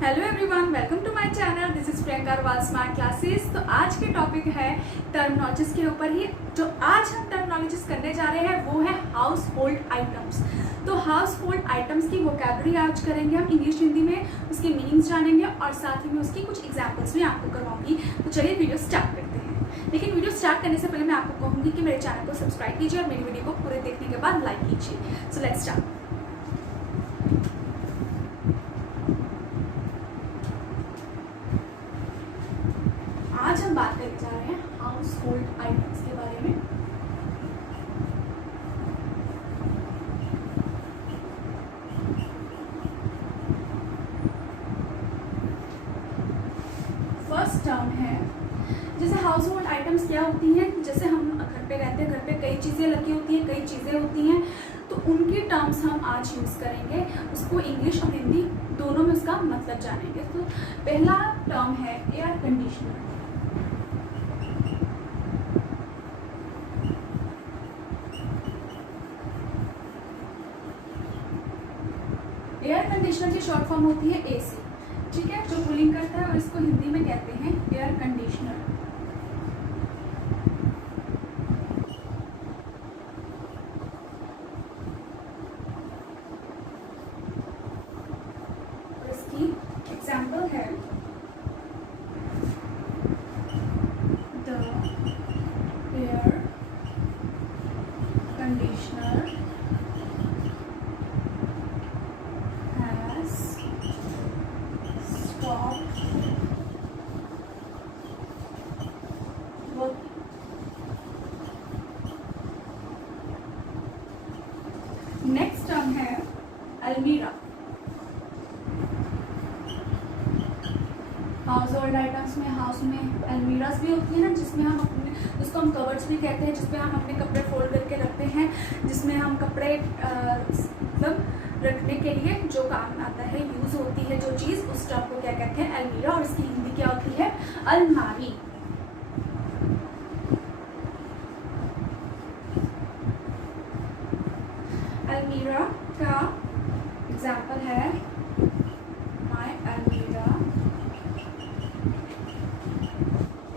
Hello everyone, welcome to my channel. This is Priyanka Agrawal smart classes. तो आज के topic है टर्मिनोलॉजीज के ऊपर ही। जो आज हम टर्मिनोलॉजीज करने जा रहे हैं वो है हाउस होल्ड आइटम्स। तो हाउस होल्ड आइटम्स की वोकैबुलरी आज करेंगे हम इंग्लिश हिंदी में, उसके मीनिंग्स जानेंगे और साथ ही में उसकी कुछ एग्जाम्पल्स भी आपको करवाऊंगी। तो चलिए वीडियो स्टार्ट करते हैं। लेकिन वीडियो स्टार्ट करने से पहले मैं आपको कहूँगी कि मेरे चैनल को सब्सक्राइब कीजिए और मेरी वीडियो को पूरे देखने के बाद लाइक कीजिए। So let's start. आज हम बात करने जा रहे हैं हाउस होल्ड आइटम्स के बारे में। फर्स्ट टर्म है, जैसे हाउस होल्ड आइटम्स क्या होती हैं। जैसे हम घर पे रहते हैं, घर पे कई चीज़ें लगी होती हैं, कई चीज़ें होती हैं, तो उनकी टर्म्स हम आज यूज़ करेंगे। उसको इंग्लिश और हिंदी दोनों में उसका मतलब जानेंगे। तो पहला टर्म है एयर कंडीशनर। एयर कंडीशनर की शॉर्ट फॉर्म होती है एसी, ठीक है, जो कूलिंग करता है, और इसको हिंदी में कहते हैं एयर कंडीशनर। और इसकी एग्जाम्पल है the air conditioner next term है अलमीरा। हाउस होल्ड आइटम्स में हाउस में अलमीरास भी होती है ना, जिसमें हम अपने, उसको हम कवर्ड्स भी कहते हैं, जिसमें हम अपने कपड़े फोल्ड करके रखते हैं, जिसमें हम कपड़े मतलब रखने के लिए जो काम आता है, यूज होती है जो चीज़, उस टर्म को क्या कहते हैं, अलमीरा। और इसकी हिंदी क्या होती है, अलमारी। अलमीरा का एग्जाम्पल है माय अलमीरा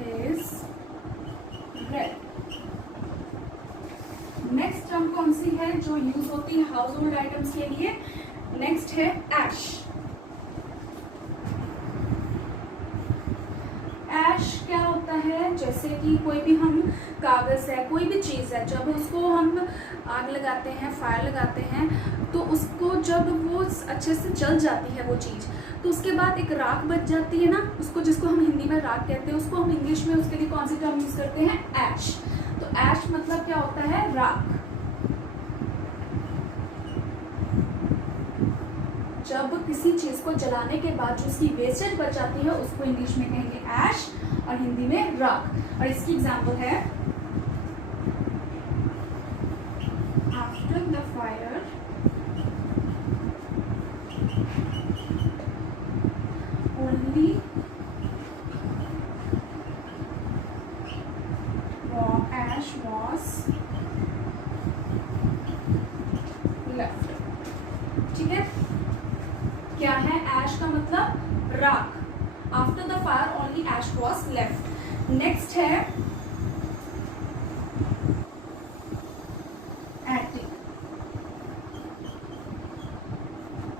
इज रेड। नेक्स्ट टर्म कौन सी है जो यूज होती है हाउस होल्ड आइटम्स के लिए? नेक्स्ट है ऐश। ऐश क्या होता है? जैसे कि कोई भी हम कागज है, कोई भी चीज़ है, जब उसको हम आग लगाते हैं, फायर लगाते हैं, तो उसको जब वो अच्छे से जल जाती है वो चीज़, तो उसके बाद एक राख बच जाती है ना, उसको, जिसको हम हिंदी में राख कहते हैं, उसको हम इंग्लिश में उसके लिए कौन सी टर्म यूज करते हैं? ऐश। तो ऐश मतलब क्या होता है? राख। जब किसी चीज को जलाने के बाद जो उसकी वेस्टेज बच जाती है, उसको इंग्लिश में कहेंगे ऐश और हिंदी में राख। और इसकी एग्जांपल है after the fire only ash was left. ठीक है, क्या है ऐश का मतलब? राख। After the fire only ash was left. Next है एटिक,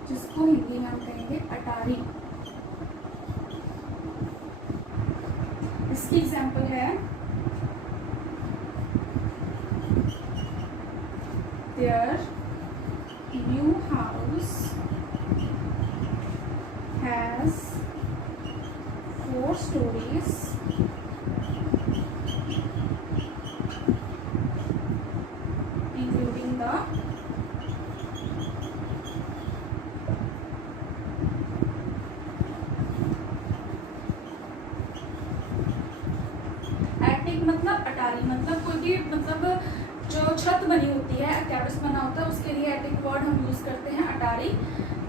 जिसको हिंदी में हम कहेंगे अटारी। इसकी एग्जांपल है their new house has 4 stories including the attic। मतलब अटारी, मतलब कोई भी, मतलब जो छत बनी होती है, टेरेस बना होता है, उसके लिए एटिक वर्ड हम यूज करते हैं अटारी।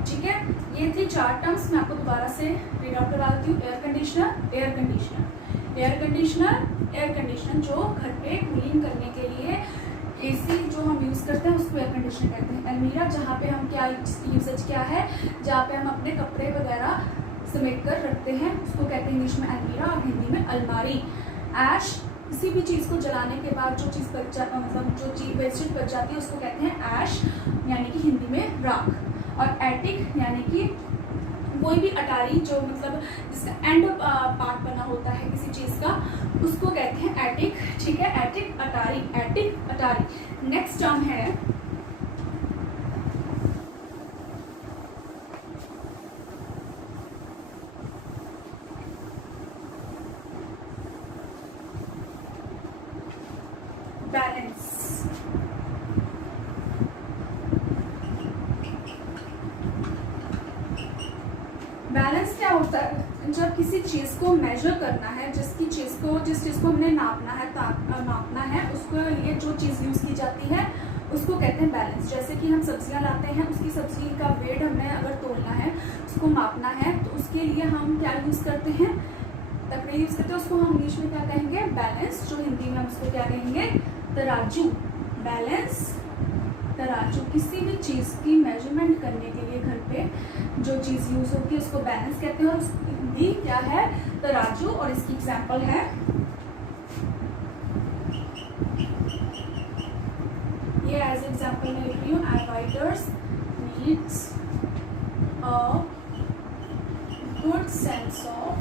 ठीक है, ये थी 4 टर्म्स। मैं आपको दोबारा से रीड आउट करवा देती हूँ। Air conditioner, air conditioner, air conditioner, air conditioner जो घर पे कूलिंग करने के लिए एसी जो हम यूज़ करते हैं उसको एयर कंडीशनर कहते हैं। अलमीरा जहाँ पे हम क्या यूसेज क्या है, जहाँ पे हम अपने कपड़े वगैरह समेट कर रखते हैं उसको कहते हैं इंग्लिश में अलमीरा और हिंदी में अलमारी। ऐश, किसी भी चीज़ को जलाने के बाद जो चीज़ बच जाता मतलब जो चीज़ वेस्टेज बच जाती है उसको कहते हैं ऐश, यानी कि हिंदी में राख। और एटिक यानी कि कोई भी अटारी जो मतलब जिसका एंड पार्ट बना होता है किसी चीज़ का उसको कहते हैं एटिक। ठीक है, एटिक अटारी, एटिक अटारी। नेक्स्ट टर्म है बैलेंस। बैलेंस क्या होता है? जब किसी चीज़ को मेजर करना है, जिस चीज़ को हमने नापना है उसके लिए जो चीज़ यूज़ की जाती है उसको कहते हैं बैलेंस। जैसे कि हम सब्जियां लाते हैं, उसकी सब्जी का वेट हमें अगर तोलना है, उसको मापना है, तो उसके लिए हम क्या यूज़ करते हैं? तकरीर यूज़ करते हैं। उसको हम इंग्लिश में क्या कहेंगे? बैलेंस। जो हिंदी में हम उसको क्या कहेंगे? तराजू। बैलेंस, तराजू। किसी भी चीज़ की मेजरमेंट करने के लिए घर पे जो चीज़ यूज़ होती है उसको बैलेंस कहते हैं और उसकी क्या है? तराजू। और इसकी एग्जांपल है ये एज एग्जांपल मैं लिख रही हूँ, advisers needs a good sense of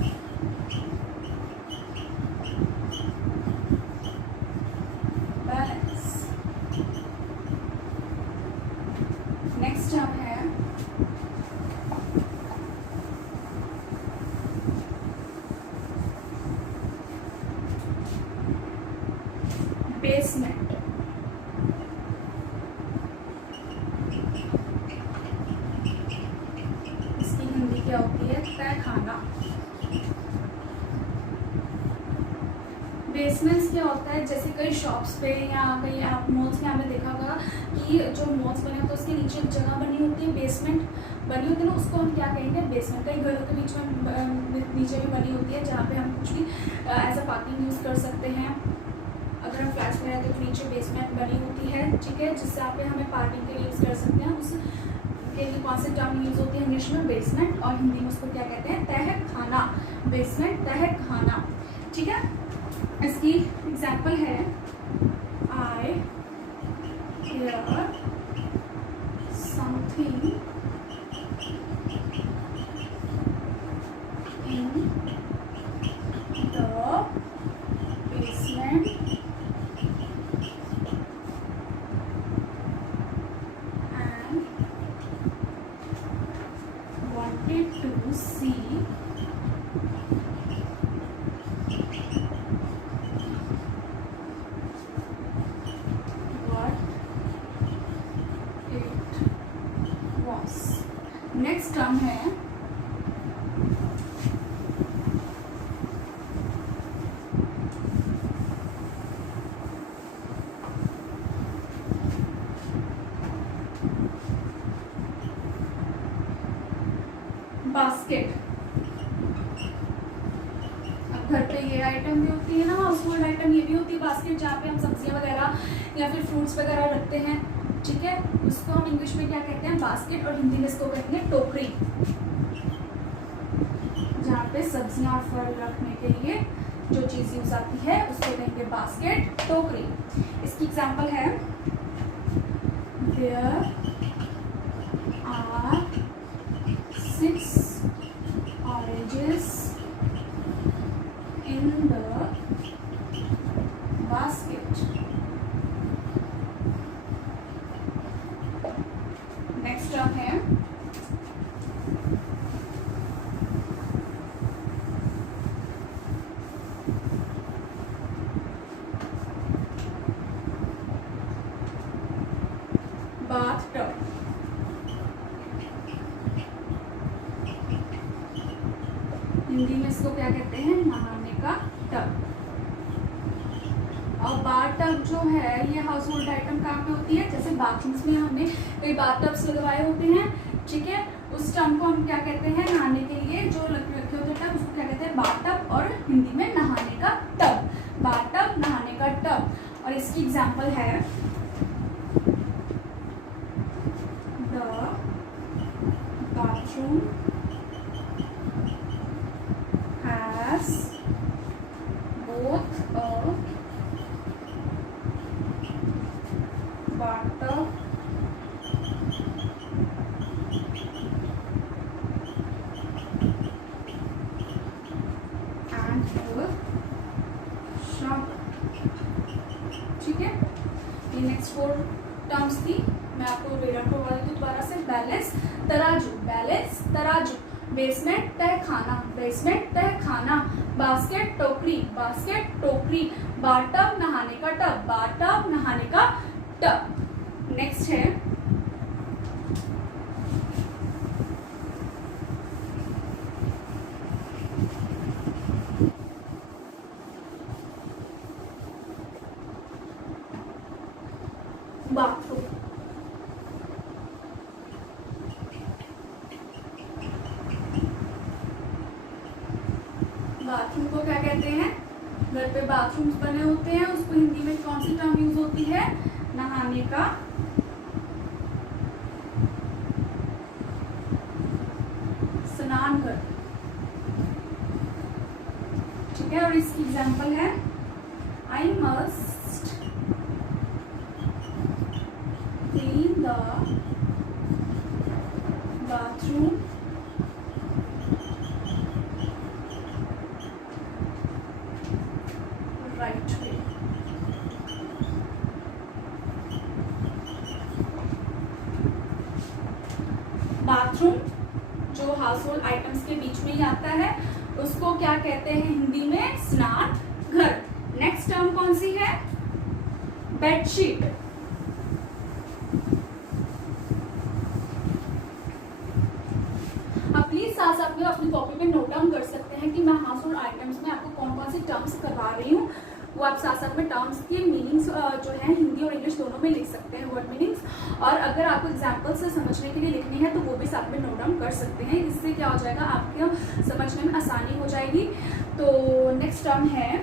balance. Next term है बेसमेंट। इसकी हिंदी क्या होती है? तहखाना। बेसमेंट्स क्या होता है? जैसे कई शॉप्स पे या कई आप मॉल्स में आपने देखा होगा कि जो मॉल्स बने होते हैं उसके नीचे एक जगह बनी होती है, बेसमेंट बनी होती है ना, उसको हम क्या कहेंगे? बेसमेंट। कई घरों के बीच में नीचे भी बनी होती है जहाँ पे हम कुछ भी एज अ पार्किंग यूज़ कर सकते हैं। अगर हम फ्लैट्स में रहते हैं तो नीचे बेसमेंट बनी होती है, ठीक है, जिससे आप हमें पार्किंग के लिए यूज़ कर सकते हैं। उसके लिए कौन सी टर्म यूज़ होती है इंग्लिश में? बेसमेंट। और हिंदी में उसको क्या कहते हैं? तहखाना। बेसमेंट, तहखाना। ठीक है, इसकी एग्जाम्पल है I hear something in the basement and wanted to see what it was. Next term है बास्केट। अब घर पे ये आइटम भी होती है ना, हाउस होल्ड आइटम, ये भी होती है बास्केट, जहाँ पे हम सब्जियां वगैरह या फिर फ्रूट्स वगैरह रखते हैं। ठीक है, उसको हम इंग्लिश में क्या कहते हैं? बास्केट। और हिंदी में इसको कहते हैं टोकरी, जहाँ पे सब्जियां और फल रखने के लिए जो चीज़ यूज आती है उसको कहेंगे बास्केट, टोकरी। इसकी एग्जांपल है there are 6 oranges in the basket. Next term है बाथ टब। हिंदी में इसको क्या कहते हैं? नहाने का टब। और बाथ टब जो है ये हाउस होल्ड आइटम कहाँ पे होती है? जैसे बाथरूम्स में हमने कई बाथ टब्स लगवाए होते हैं, ठीक है, उस टब को हम क्या कहते हैं? नहाने के लिए जो रखे होते हैं उसको क्या कहते हैं? Bath tub. और हिंदी में नहाने का टब, बाथ टब, नहाने का टब। और इसकी एग्जाम्पल है द बाथरूम तराजू, बेसमेंट तहखाना, बेसमेंट तहखाना, बास्केट टोकरी, बास्केट टोकरी, बाथटब नहाने का टब, बाथटब नहाने का टब। नेक्स्ट है बाथरूम। बाथरूम को क्या कहते हैं? घर पे बाथरूम्स बने होते हैं, उसको हिंदी में कौन सी टर्म यूज होती है? नहाने का स्नान घर। ठीक है, और इसकी एग्जांपल है I must clean the bathroom right way. Bathroom जो हाउस होल्ड आइटम्स के बीच में ही आता है, उसको क्या कहते हैं हिंदी में? स्नान घर। नेक्स्ट टर्म कौन सी है? बेडशीट। अब प्लीज साथ साथ में अपनी कॉपी पे नोट डाउन कर सकते हैं कि मैं हाउस होल्ड आइटम्स में आपको कौन कौन सी टर्म्स करवा रही हूँ। वो आप साथ साथ में टर्म्स के मीनिंग्स जो है हिंदी और इंग्लिश दोनों में लिख सकते हैं, वर्ड मीनिंग्स। और अगर आपको एग्जाम्पल से समझने के लिए लिखनी है तो वो भी साथ में नोट डाउन कर सकते हैं। इससे क्या हो जाएगा, आपके समझने में आसानी हो जाएगी। तो नेक्स्ट टर्म है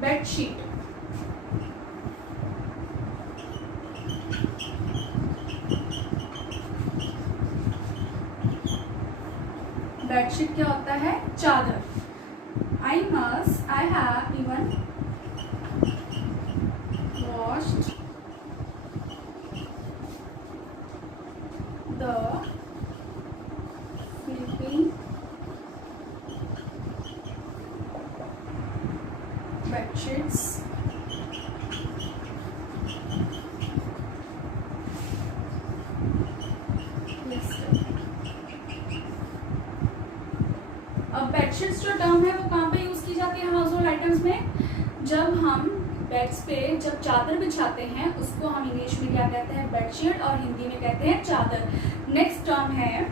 बेडशीट। बेडशीट क्या होता है? चादर। I have even washed the sleeping bedsheets yesterday। अब बेडशीट्स जो टर्म है वो कहाँ पे यूज की जाती है हाउस होल्ड आइटम्स में? जब हम बेड्स पे जब चादर बिछाते हैं उसको हम इंग्लिश में क्या कहते हैं? बेडशीट, और हिंदी में कहते हैं चादर। नेक्स्ट टर्म है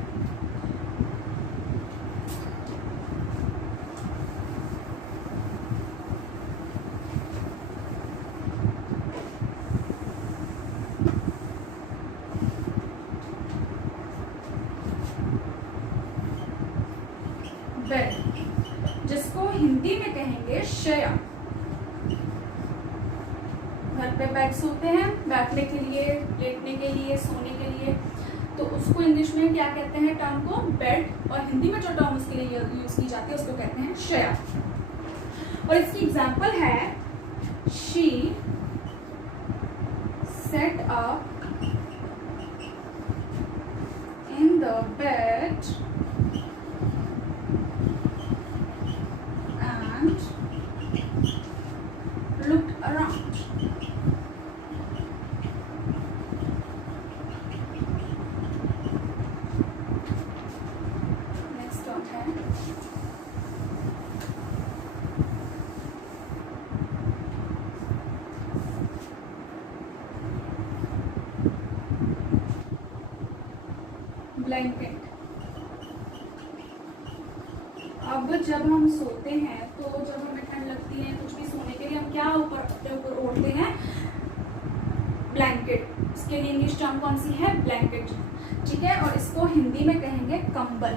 बेड, जिसको हिंदी में कहेंगे शय्या। घर पे बेड्स होते हैं बैठने के लिए, लेटने के लिए, सोने के लिए, तो उसको इंग्लिश में क्या कहते हैं टर्म को? बेड, और हिंदी में जो टर्म उसके लिए यूज की जाती है उसको कहते हैं शय्या। और इसकी एग्जांपल है she said up in the bed and looked around। Next term है ब्लैंकेट। अब जब हम सोते हैं तो जब हमें ठंड लगती है, कुछ भी सोने के लिए हम क्या ऊपर अपने ऊपर ओढ़ते हैं? ब्लैंकेट। इसके लिए इंग्लिश टर्म कौन सी है? ब्लैंकेट। ठीक है, और इसको हिंदी में कहेंगे कंबल।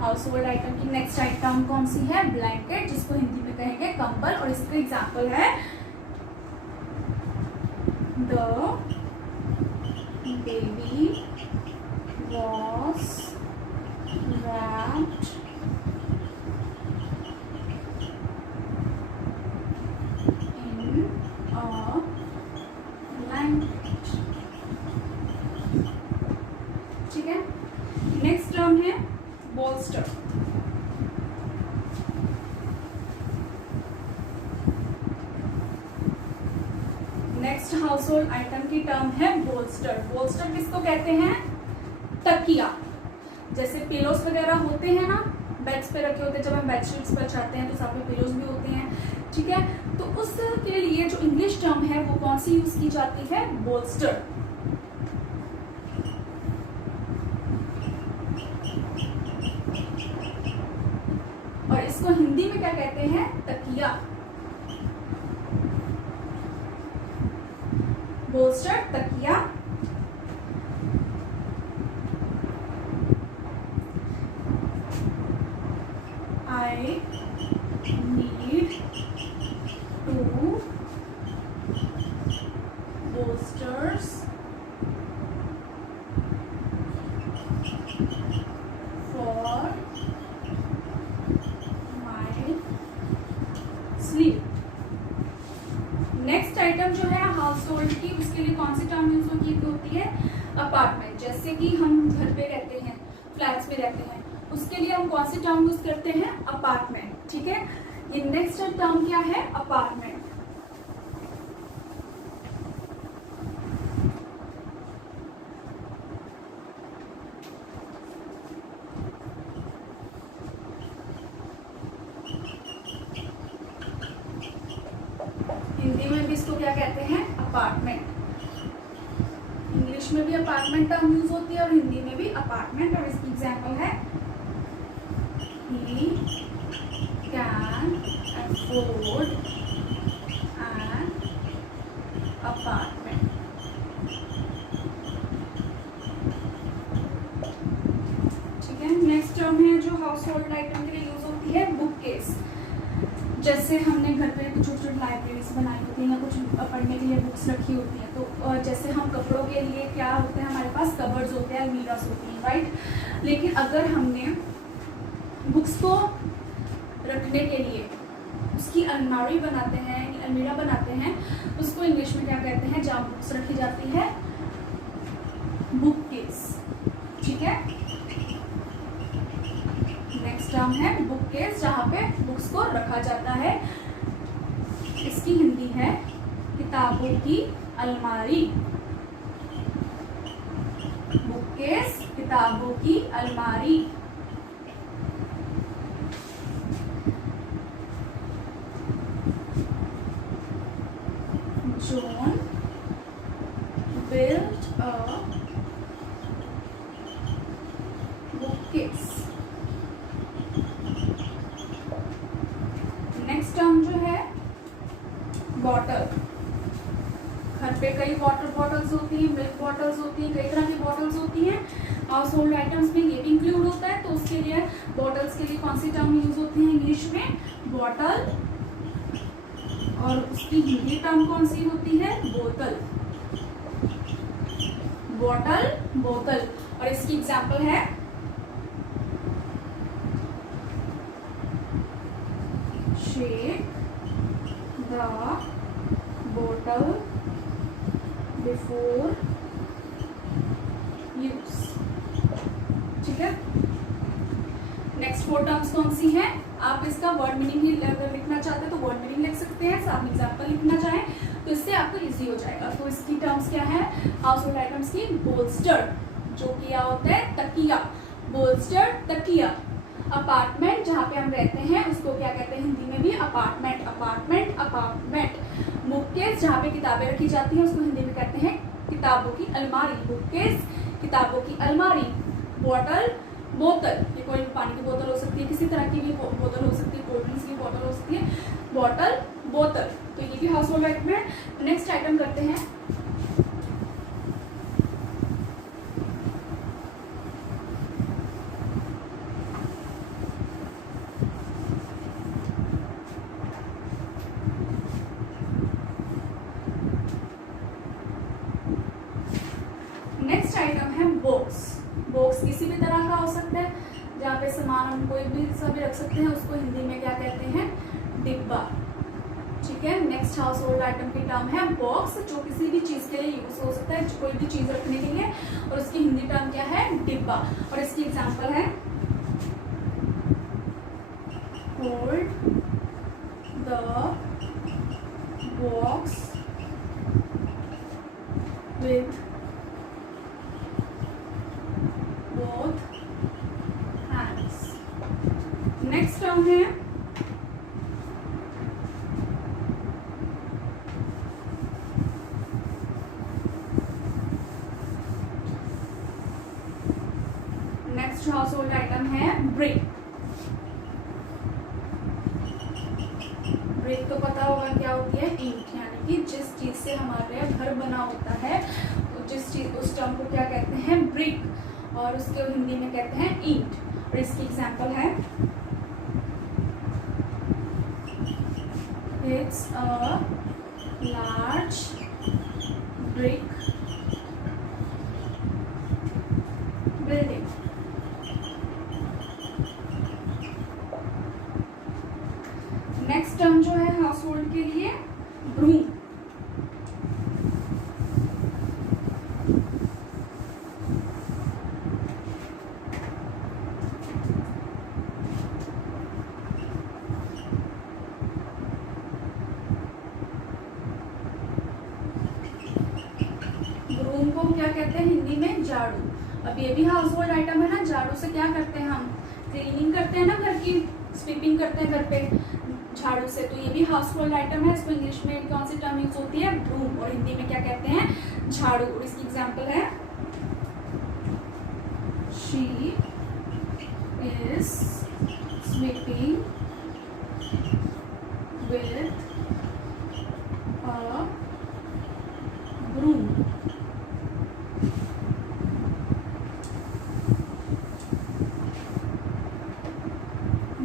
हाउस होल्ड आइटम की नेक्स्ट आइटम कौन सी है? ब्लैंकेट, जिसको हिंदी में कहेंगे कंबल। और इसका एग्जाम्पल है the baby was wrapped in a blanket। ठीक है, नेक्स्ट टर्म है bolster। Next house hold item की टर्म है बोल्स्टर। बोल्स्टर किसको कहते हैं? तकिया, जैसे पिलोस वगैरह होते हैं ना, बेड्स पे रखे होते हैं, जब हम बेडशीट्स पर चाहते हैं तो साथ में पिलोस भी होते हैं, ठीक है। तो उसके लिए जो इंग्लिश टर्म है वो कौन सी यूज की जाती है? बोल्स्टर। और इसको हिंदी में क्या कहते हैं? तकिया। बोल्स्टर, तकिया। I need two bolsters for my sleep। Next item जो है हाउस होल्ड की, उसके लिए कौन सी टर्म यूज होती है? अपार्टमेंट। जैसे कि हम घर पे रहते हैं, फ्लैट्स में रहते हैं, उसके लिए हम कौन सी टर्म यूज करते हैं? अपार्टमेंट, ठीक है। ये नेक्स्ट टर्म क्या है? अपार्टमेंट। हिंदी में भी इसको क्या कहते हैं? अपार्टमेंट। इंग्लिश में भी अपार्टमेंट टर्म यूज होती है और हिंदी में भी अपार्टमेंट। और इसकी एग्जांपल है he can afford an apartment। ठीक है। नेक्स्ट टर्म है जो हाउस होल्ड आइटम के लिए यूज होती है, बुक केस। जैसे हमने घर पे कुछ छोटी छोटी लाइब्रेरीज बनाई होती है या कुछ पढ़ने के लिए बुक्स रखी होती है, तो जैसे हम कपड़ों के लिए क्या होते हैं, हमारे पास कबर्ड्स होते हैं, अलमीरास होती हैं, राइट। लेकिन अगर हमने बुक्स को रखने के लिए उसकी अलमारी बनाते हैं, अलमीरा बनाते हैं, उसको इंग्लिश में क्या कहते हैं? जहाँ बुक्स रखी जाती है, बुक केस, ठीक है। नेक्स्ट टर्म है बुक केस, जहाँ पे बुक्स को रखा जाता है। इसकी हिंदी है किताबों की अलमारी। बुक केस, किताबों की अलमारी। John built a bookcase। Next term जो है बॉटल। घर पे कई वाटर बॉटल्स होती हैं, मिल्क बॉटल्स होती हैं, कई तरह की बॉटल्स होती हैं। हाउस होल्ड आइटम्स में ये भी इंक्लूड होता है। तो उसके लिए बॉटल्स के लिए कौन सी टर्म यूज होती है इंग्लिश में? बॉटल। और उसकी हिंदी टर्म कौन सी होती है? बोतल। बॉटल, बोतल। और इसकी एग्जांपल है shake the bottle before use, ठीक है। नेक्स्ट 4 टर्म्स कौन सी हैं? आप इसका वर्ड मीनिंग ही लिखना चाहते हैं तो वर्ड मीनिंग लिख सकते हैं, साथ में एग्जांपल लिखना चाहें तो इससे आपको इजी हो जाएगा। तो इसकी टर्म्स क्या है हाउस होल्ड आइटम्स की? बोल्स्टर, जो किया होता है तकिया, बोल्स्टर तकिया। अपार्टमेंट, जहाँ पे हम रहते हैं, उसको क्या कहते हैं हिंदी में भी? Apartment, apartment, apartment. बुककेस, जहाँ पे किताबें रखी जाती हैं, उसको हिंदी में कहते हैं किताबों की अलमारी। बुककेस, किताबों की अलमारी। बॉटल, बोतल, ये कोई पानी की बोतल हो सकती है, किसी तरह की भी बोतल हो सकती है, कोल्ड ड्रिंक्स की बोतल हो सकती है। बॉटल, बोतल। तो ये भी हाउस होल्ड आइटम है। नेक्स्ट आइटम करते हैं बॉक्स। बॉक्स किसी भी तरह का हो सकता है, जहाँ पे सामान हम कोई भी सभी रख सकते हैं, उसको हिंदी में क्या कहते हैं? डिब्बा, ठीक है। नेक्स्ट हाउस होल्ड आइटम की टर्म है बॉक्स, जो किसी भी चीज के लिए यूज हो सकता है, कोई भी चीज रखने के लिए, और उसकी हिंदी टर्म क्या है? डिब्बा। और इसकी एग्जांपल है hold the box with both hands. Next term है नेक्स्ट हाउस होल्ड आइटम है ब्रिक. ब्रिक तो पता होगा क्या होती है, ईंट. यानी कि जिस चीज से हमारे घर बना होता है, जिस चीज, उस टर्म को क्या कहते हैं, ब्रिक, और उसके हिंदी में कहते हैं ईंट. और इसकी एग्जांपल है it's a large brick building. Next term जो है हाउस होल्ड के लिए, ब्रूम. ब्रूम को क्या कहते हैं हिंदी में, झाड़ू. अब ये भी हाउस होल्ड आइटम है ना. झाड़ू से क्या करते हैं हम, क्लीनिंग करते हैं ना, घर की स्वीपिंग करते हैं घर पे झाड़ू से. तो ये भी हाउस होल्ड आइटम है. इसको इंग्लिश में कौन सी टर्म यूज होती है, ब्रूम, और हिंदी में क्या कहते हैं, झाड़ू. और इसकी एग्जांपल है she is sweeping with a broom.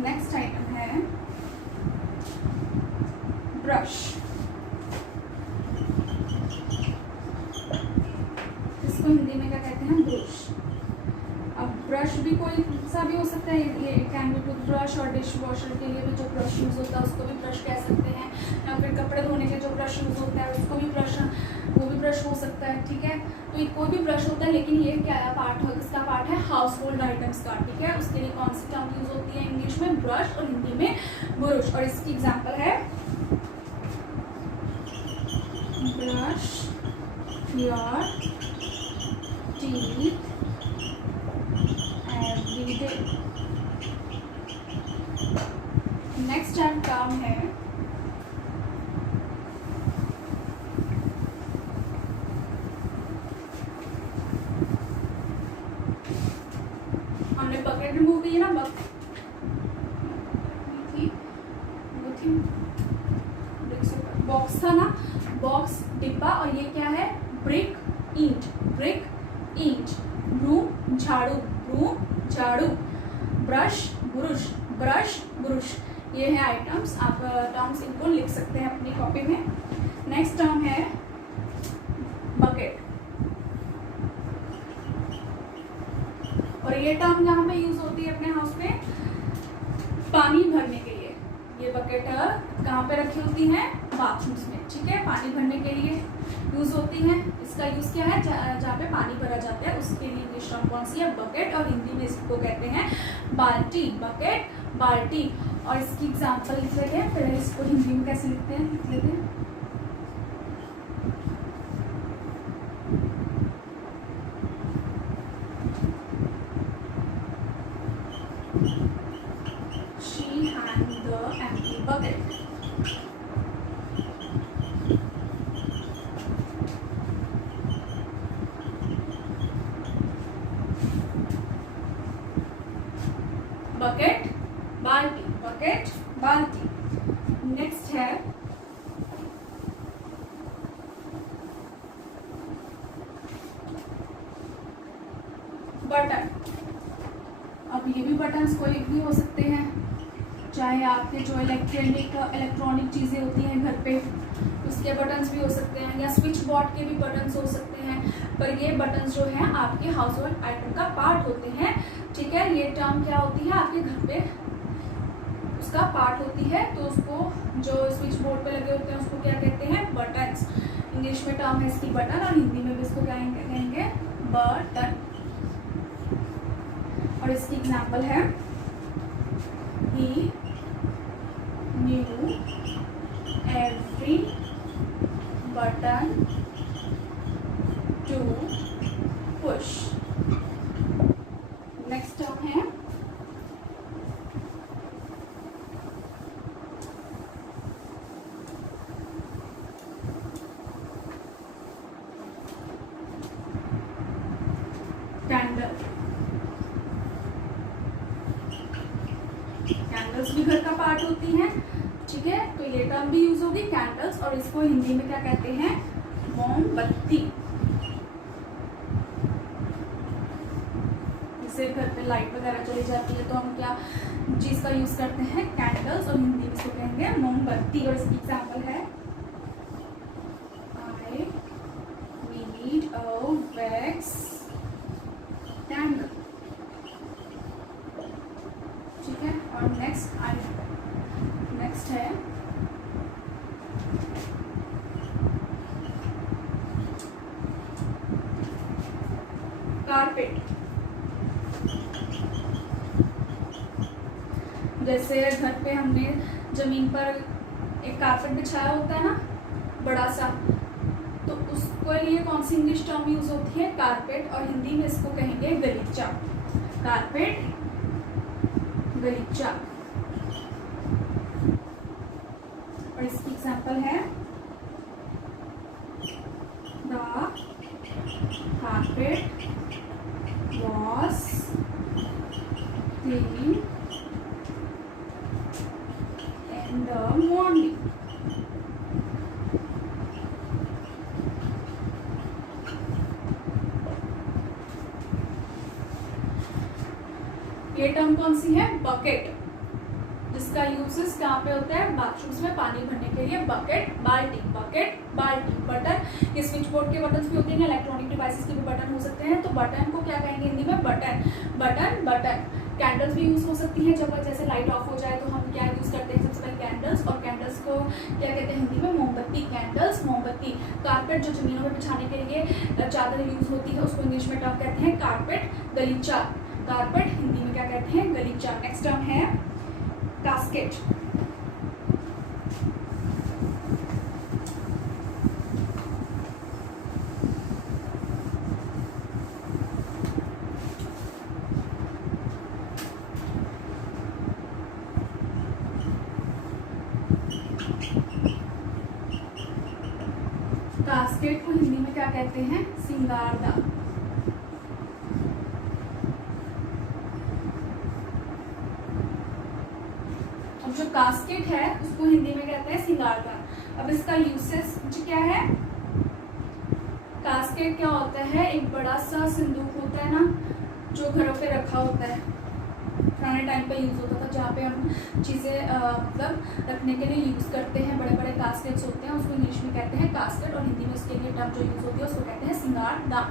Next item है ब्रश. इसको हिंदी में क्या कहते हैं, ब्रश. अब ब्रश भी कोई सा भी हो सकता है. ये कैन बी टूथ ब्रश, और डिश वॉशर के लिए भी जो ब्रश यूज होता है उसको भी ब्रश कह सकते हैं. या फिर कपड़े धोने के जो ब्रश यूज होता है उसको भी ब्रश, वो भी ब्रश हो सकता है. ठीक है, तो ये कोई भी ब्रश होता है, लेकिन ये क्या है, पार्ट है, इसका पार्ट है हाउस होल्ड आइटम्स का. ठीक है, उसके लिए कौन सी टर्म यूज होती है, इंग्लिश में ब्रश और हिंदी में ब्रश. और इसकी एग्जांपल है brush your teeth every day. Next term है हमने बकेट रिमूव की ना, बॉक्स था ना, बॉक्स डिब्बा. और ये क्या है, ब्रिक ईंट. ब्रिक ईंट. ब्रूम झाड़ू, ब्रूम झाड़ू. Brush brush, brush brush. ये है आइटम्स. आप टर्म्स इनको लिख सकते हैं अपनी कॉपी में. नेक्स्ट टर्म है बकेट. और ये टर्म यहाँ पे यूज होती है अपने हाउस में पानी भरने के लिए. ये बकेट कहाँ पे रखी होती है, बाथरूम्स में. ठीक है, पानी भरने के लिए यूज होती है. इसका यूज क्या है, जहाँ पे पानी भरा जाता है उसके लिए इंग्लिश टर्म कौन सी है, बकेट. और हिंदी में इसको कहते हैं बाल्टी. बकेट बाल्टी. और इसकी एग्जांपल लिख लेते हैं. फिर इसको हिंदी में कैसे लिखते हैं, लिख लेते हैं. She had the empty bucket. Bucket बाल्टी, बकेट बाल्टी. नेक्स्ट है बटन. अब ये भी बटन्स कोई भी हो सकते हैं, चाहे आपके जो इलेक्ट्रॉनिक चीज़ें होती हैं घर पे उसके बटन्स भी हो सकते हैं, या स्विच बोर्ड के भी बटन्स हो सकते हैं. पर ये बटन्स जो है आपके हाउस होल्ड आइटम का पार्ट होते हैं. ठीक है, ये टर्म क्या होती है, आपके घर पे उसका पार्ट होती है. तो उसको जो स्विच बोर्ड पे लगे होते हैं उसको क्या कहते हैं, बटन्स. इंग्लिश में टर्म है इसकी बटन, और हिंदी में भी इसको क्या कहेंगे, बटन. और इसकी एग्जांपल है ही new every button to push. Candle, candles भी घर का पार्ट होती हैं, ठीक है। तो ये टर्म भी यूज होगी कैंडल्स, और इसको हिंदी में क्या कहते हैं, मोमबत्ती। जैसे घर पे लाइट वगैरह चली जाती है तो हम क्या चीज का यूज करते हैं, कैंडल्स, और हिंदी में इसको कहेंगे मोमबत्ती। और इसकी एग्जाम्पल है I need a wax candle, ठीक है। और नेक्स्ट है कारपेट। जैसे घर पे हमने जमीन पर एक कारपेट बिछाया होता है ना, बड़ा सा, तो उसके लिए कौन सी इंग्लिश टर्म यूज होती है, कारपेट, और हिंदी में इसको कहेंगे गलीचा। कारपेट, गलीचा। और इसकी एग्जाम्पल है the carpet was clean in the morning। ये टर्म कौन सी है, बकेट, जिसका यूजेस कहाँ पे होता है, बाथरूम्स में पानी भरने के लिए बकेट, बाल्टी, बकेट, बाल्टी। बटन, ये स्विच बोर्ड के बटन भी होते हैं, इलेक्ट्रॉनिक डिवाइसेस के भी बटन हो सकते हैं, तो बटन को क्या कहेंगे हिंदी में, बटन, बटन, बटन। कैंडल्स भी यूज हो सकती है, जब जैसे लाइट ऑफ हो जाए तो हम क्या यूज करते हैं, सबसे पहले कैंडल्स, और कैंडल्स को क्या कहते हैं हिंदी में, मोमबत्ती। कैंडल्स, मोमबत्ती। कारपेट जो जमीनों में बिछाने के लिए चादर यूज होती है, उसको इंग्लिश में टर्म कहते हैं कारपेट, गलीचा। कारपेट हिंदी में क्या कहते हैं, गलीचा। नेक्स्ट टर्म है कास्केट। कास्केट को हिंदी में क्या कहते हैं, सिंगारदान। अब जो कास्केट है उसको हिंदी में कहते हैं सिंगारदान। अब इसका यूसेज क्या है, कास्केट क्या होता है, एक बड़ा सा सिंदूक होता है ना, जो घरों पे रखा होता है, पुराने टाइम पे यूज होता था, जहाँ पे हम चीज़ें मतलब रखने के लिए यूज करते हैं, बड़े बड़े कास्केट्स होते हैं, उसको इंग्लिश में कहते हैं कास्केट, और हिंदी में उसके लिए टर्म जो यूज होती है उसको कहते हैं सिंगारदान।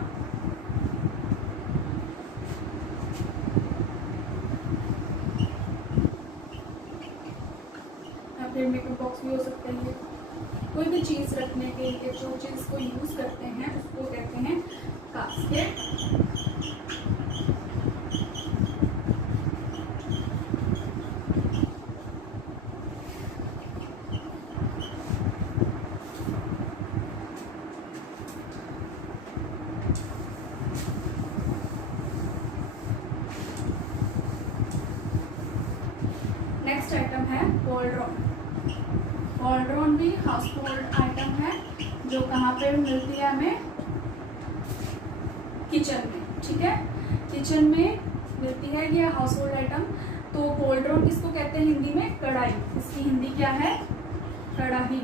या फिर मेकअप बॉक्स भी हो सकते हैं, कोई भी चीज़ रखने के लिए जो चीज़ को यूज करते हैं उसको कहते हैं कास्केट। नेक्स्ट आइटम है कॉल्ड्रॉन। कॉल्ड्रॉन भी हाउस होल्ड आइटम है, जो कहाँ पे मिलती है हमें, किचन में, ठीक है। किचन में मिलती है ये हाउस होल्ड आइटम। तो कॉल्ड्रॉन किसको कहते हैं हिंदी में, कढ़ाई। इसकी हिंदी क्या है, कढ़ाई।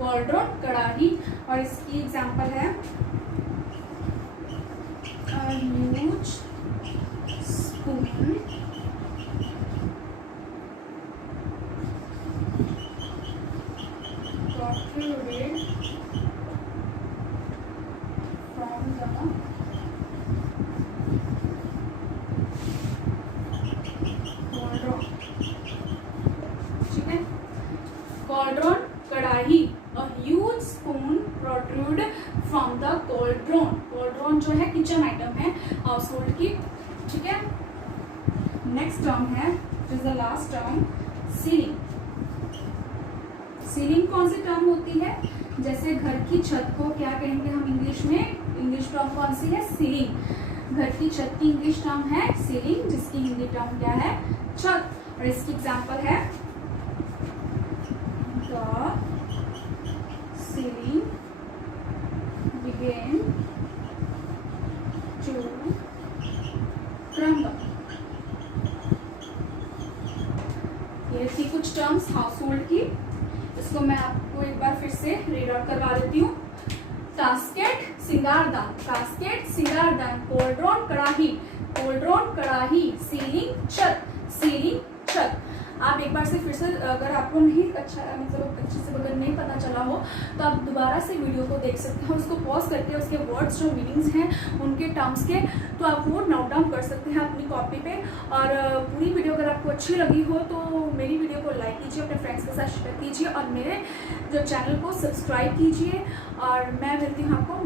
कॉल्ड्रॉन, कढ़ाई। और इसकी एग्जांपल है huge spoon protruded from the cauldron, ठीक है। कॉल्ड्रॉन, कढ़ाई, और huge spoon protrude from the cauldron. Cauldron जो है किचन आइटम है हाउस होल्ड की, ठीक है। नेक्स्ट टर्म है, is the last term, ceiling. Ceiling कौन सी टर्म होती है, जैसे घर की छत को क्या कहेंगे हम इंग्लिश में, इंग्लिश टर्म कौन सी है, सीलिंग। घर की छत की इंग्लिश टर्म है सीलिंग, जिसकी हिंदी टर्म क्या है, छत। और इसकी एग्जांपल है the ceiling begin to crumble। ये थी कुछ टर्म्स हाउस होल्ड की, इसको मैं आपको एक बार फिर से रीड आउट करवा देती हूँ। कास्केट सिंगारदान, कास्केट सिंगारदान, कोल्ड्रॉन कड़ाही, कोल्ड्रॉन कड़ाही, सीलिंग छत, सीलिंग छत। आप एक बार से फिर से अगर आपको नहीं अच्छा मतलब अच्छे से अगर नहीं पता चला हो तो आप दोबारा से वीडियो को देख सकते हैं, उसको पॉज करके उसके वर्ड्स जो मीनिंग्स हैं उनके टर्म्स के, तो आप वो नोट डाउन कर सकते हैं अपनी कॉपी पे। और पूरी वीडियो अगर आपको अच्छी लगी हो तो मेरी वीडियो को लाइक कीजिए, अपने फ्रेंड्स के साथ शेयर कीजिए और मेरे जो चैनल को सब्सक्राइब कीजिए। और मैं मिलती हूँ आपको